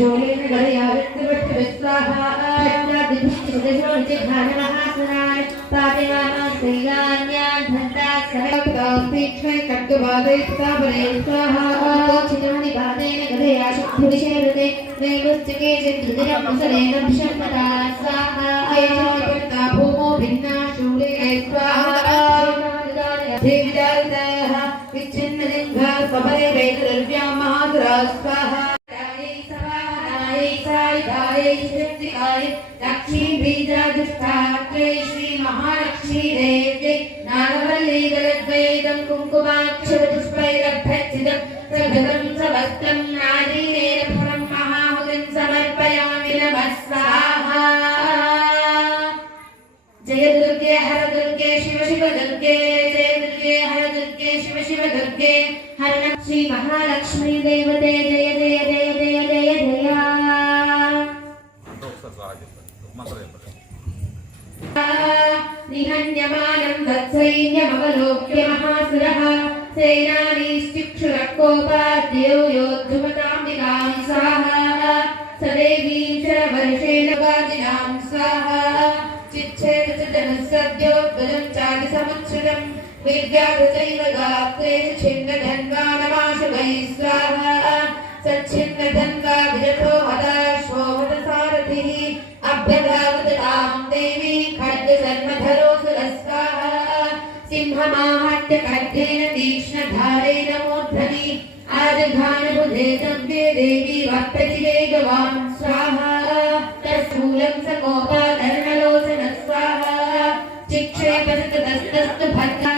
शोलेन गरया वित्तवट्ट विस्वाहा आज्ञादिभिष्टिदेशोनिचिघानमहासनाय पातिमामास्त्रीगान्यान् धन्ताः सहयोक्तास्तीक्ष्णै खड्गबाधैस्तापरे स्वाहा चित्राणि पादेन गरया शक्तिविशेरते नैवश्चके चिन्धुदिनं मुसलेन भिषण्मता स्वाहा ऐश्वर्यपर्ता भूमो भिन्ना शूले स्वाहा देविदारितः विच्छिन्नलिङ्गा स्वपरे वेदद्रव्यां महासुरा स्वाहा लक्ष्मी बीजाधिष्ठात्रे श्री महालक्ष्मी देव्यै नागवल्ली दलद्वैतं कुङ्कुमाक्षरपुष्पैरभ्यर्चितं सघृतं सवस्त्रं नारीरेण फलं महाहुतिं समर्पयामि नमः स्वाहा जय दुर्गे हर दुर्गे शिव शिव दुर्गे जय दुर्गे हर दुर्गे शिव शिव दुर्गे हर श्री महालक्ष्मी देवते जय जय जय जय जय जय निहन्यमानं तत्सैन्यमवलोक्य महासुरः सेनानीश्चिक्षुरकोपाद्यो योद्धुमताम्बिकां स्वाहा सदेवीं शरवर्षेण वादिनां स्वाहा चिच्छेदजनसद्योद्वजं चादिसमुच्छ्रितं विद्याधृतैव गात्रेषु छिन्नधन्वानमाशुभैः स्वाहा सच्छिन्नधन्वा विरतो हताश्वो हतसारथिः अभ्यधावतां देवी खड्गसन्मधरोऽसुरस्वाहा सिंहमाहत्य खड्गेन तीक्ष्णधारेण मूर्धनि आजघानबुधे तव्ये देवी वक्प्रतिवेगवान् स्वाहा तत्स्थूलं सकोपाधर्मलोचन स्वाहा चिक्षेपसतस्तस्तु भद्रा